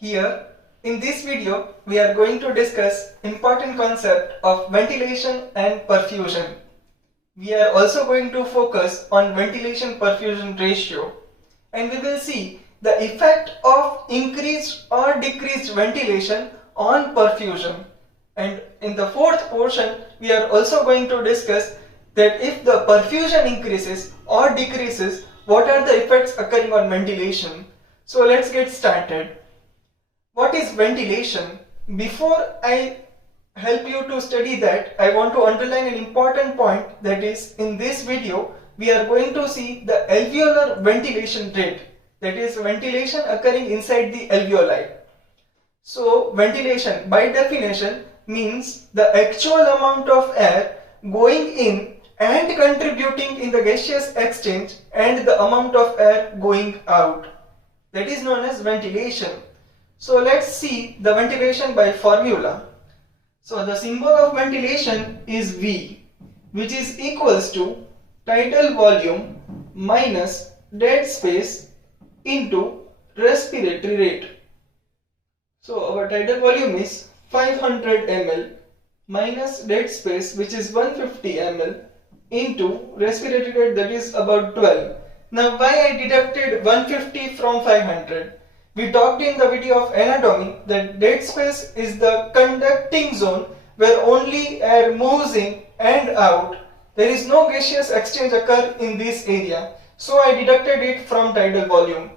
Here, in this video, we are going to discuss important concept of ventilation and perfusion. We are also going to focus on ventilation-perfusion ratio, and we will see the effect of increased or decreased ventilation on perfusion. And in the fourth portion, we are also going to discuss that if the perfusion increases or decreases, what are the effects occurring on ventilation. So let's get started. What is ventilation? Before I help you to study that, I want to underline an important point, that is, in this video we are going to see the alveolar ventilation rate, that is ventilation occurring inside the alveoli. So ventilation by definition means the actual amount of air going in and contributing in the gaseous exchange and the amount of air going out. That is known as ventilation. So let's see the ventilation by formula. So the symbol of ventilation is V, which is equals to tidal volume minus dead space into respiratory rate. So our tidal volume is 500 ml minus dead space, which is 150 ml, into respiratory rate, that is about 12. Now why I deducted 150 from 500? We talked in the video of anatomy that dead space is the conducting zone where only air moves in and out. There is no gaseous exchange occur in this area. So I deducted it from tidal volume.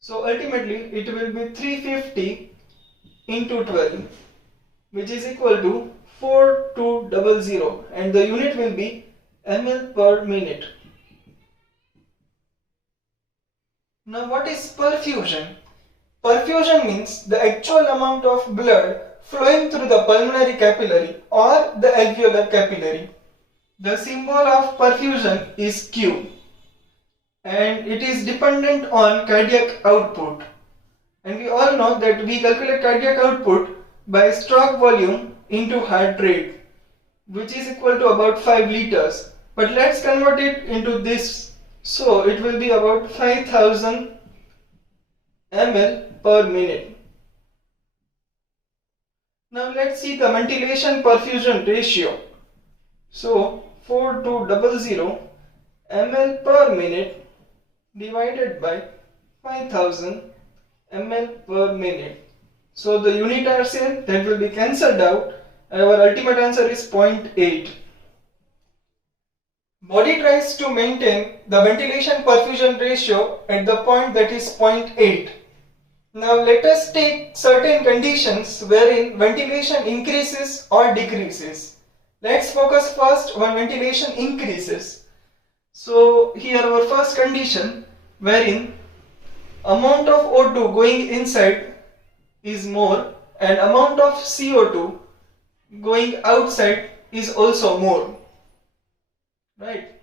So ultimately it will be 350 into 12, which is equal to 4200, and the unit will be ml per minute. Now what is perfusion? Perfusion means the actual amount of blood flowing through the pulmonary capillary or the alveolar capillary. The symbol of perfusion is Q, and it is dependent on cardiac output. And we all know that we calculate cardiac output by stroke volume into heart rate, which is equal to about 5 liters. But let's convert it into this. So it will be about 5000 ml per minute. Now let's see the ventilation perfusion ratio. So 4200 ml per minute divided by 5000 ml per minute. So the unit are same, that will be cancelled out. Our ultimate answer is 0.8. Body tries to maintain the ventilation perfusion ratio at the point that is 0.8. Now let us take certain conditions wherein ventilation increases or decreases. Let's focus first on ventilation increases. So here our first condition, wherein amount of O2 going inside is more and amount of CO2 going outside is also more. Right.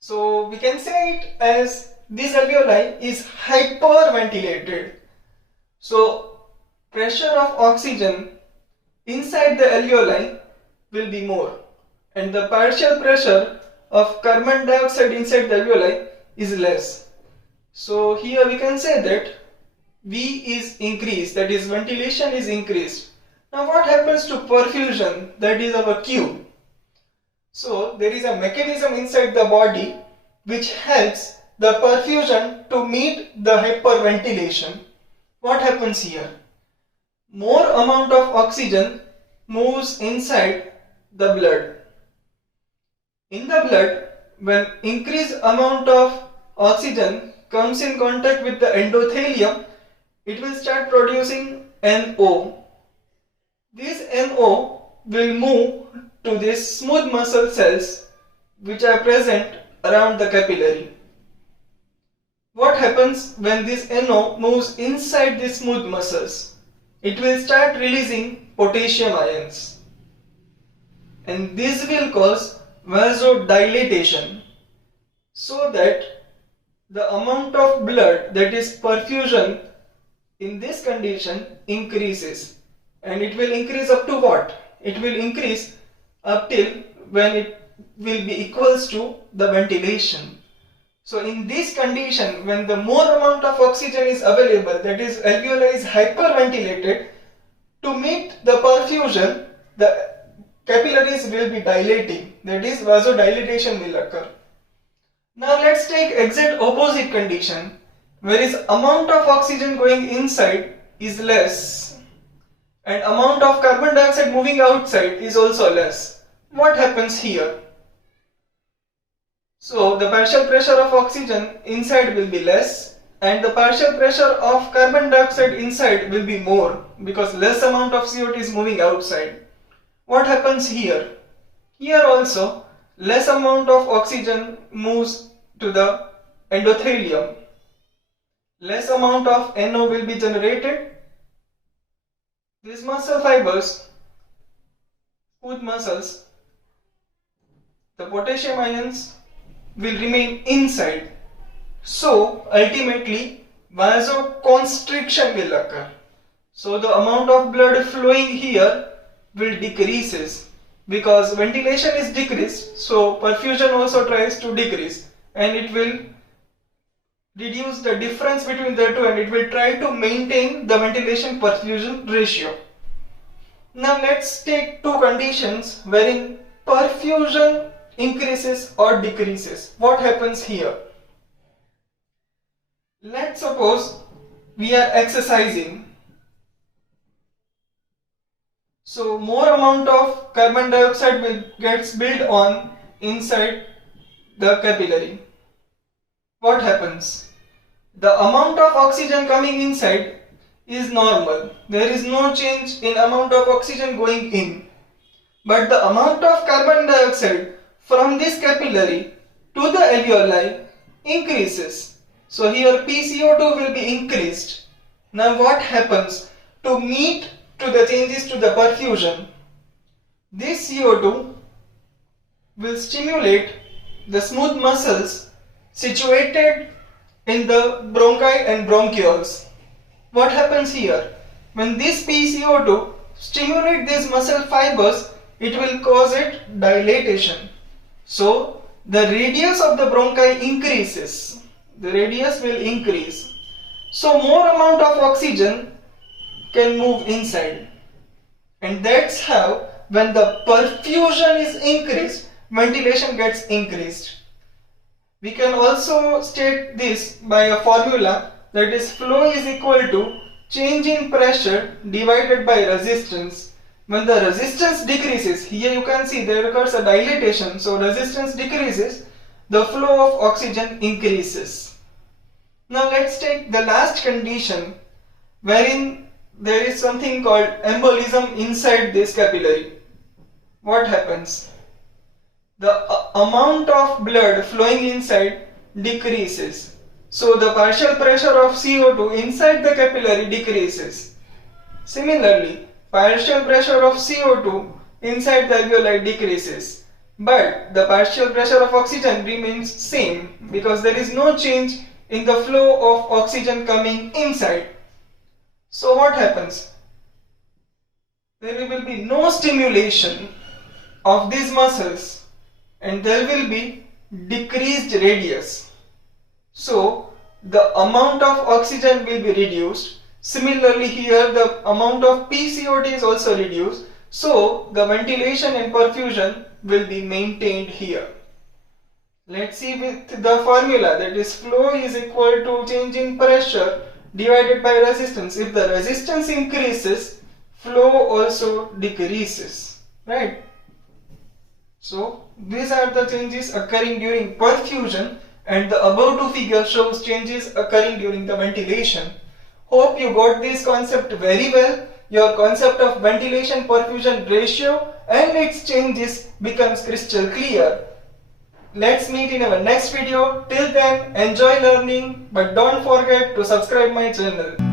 So we can say it as this alveoli is hyperventilated. So pressure of oxygen inside the alveoli will be more, and the partial pressure of carbon dioxide inside the alveoli is less. So here we can say that V is increased, that is ventilation is increased. Now what happens to perfusion, that is our Q? So there is a mechanism inside the body which helps the perfusion to meet the hyperventilation. What happens here? More amount of oxygen moves inside the blood. In the blood, when increased amount of oxygen comes in contact with the endothelium, it will start producing NO. This NO will move to these smooth muscle cells which are present around the capillary. What happens when this NO moves inside the smooth muscles? It will start releasing potassium ions, and this will cause vasodilatation, so that the amount of blood, that is perfusion, in this condition increases. And it will increase up to what? It will increase up till when it will be equals to the ventilation. So in this condition, when the more amount of oxygen is available, that is alveoli is hyperventilated, to meet the perfusion, the capillaries will be dilating, that is vasodilatation will occur. Now let's take exact opposite condition, whereas amount of oxygen going inside is less and amount of carbon dioxide moving outside is also less. What happens here? So the partial pressure of oxygen inside will be less and the partial pressure of carbon dioxide inside will be more because less amount of CO2 is moving outside. What happens here? Here also less amount of oxygen moves to the endothelium. Less amount of NO will be generated. These muscle fibers, smooth muscles, the potassium ions will remain inside. So ultimately vasoconstriction will occur. So the amount of blood flowing here will decreases because ventilation is decreased, so perfusion also tries to decrease and it will reduce the difference between the two and it will try to maintain the ventilation perfusion ratio. Now let's take two conditions wherein perfusion increases or decreases. What happens here? Let's suppose we are exercising. So more amount of carbon dioxide gets built on inside the capillary. What happens? The amount of oxygen coming inside is normal. There is no change in amount of oxygen going in. But the amount of carbon dioxide from this capillary to the alveoli increases. So here PCO2 will be increased. Now what happens? To meet to the changes to the perfusion, this CO2 will stimulate the smooth muscles situated in the bronchi and bronchioles. What happens here? When this PCO2 stimulates these muscle fibers, it will cause it dilatation. So the radius of the bronchi increases. The radius will increase. So more amount of oxygen can move inside. And that's how when the perfusion is increased, ventilation gets increased. We can also state this by a formula, that is flow is equal to change in pressure divided by resistance. When the resistance decreases, here you can see there occurs a dilatation, so resistance decreases, the flow of oxygen increases. Now let's take the last condition wherein there is something called embolism inside this capillary. What happens? The amount of blood flowing inside decreases. So the partial pressure of CO2 inside the capillary decreases. Similarly, partial pressure of CO2 inside the alveoli decreases. But the partial pressure of oxygen remains same because there is no change in the flow of oxygen coming inside. So what happens? There will be no stimulation of these muscles and there will be decreased radius. So the amount of oxygen will be reduced. Similarly here the amount of PCO2 is also reduced. So the ventilation and perfusion will be maintained here. Let's see with the formula, that is flow is equal to change in pressure divided by resistance. If the resistance increases, flow also decreases, right? So these are the changes occurring during perfusion and the above two figures shows changes occurring during the ventilation. Hope you got this concept very well. Your concept of ventilation perfusion ratio and its changes becomes crystal clear. Let's meet in our next video. Till then, enjoy learning, but don't forget to subscribe my channel.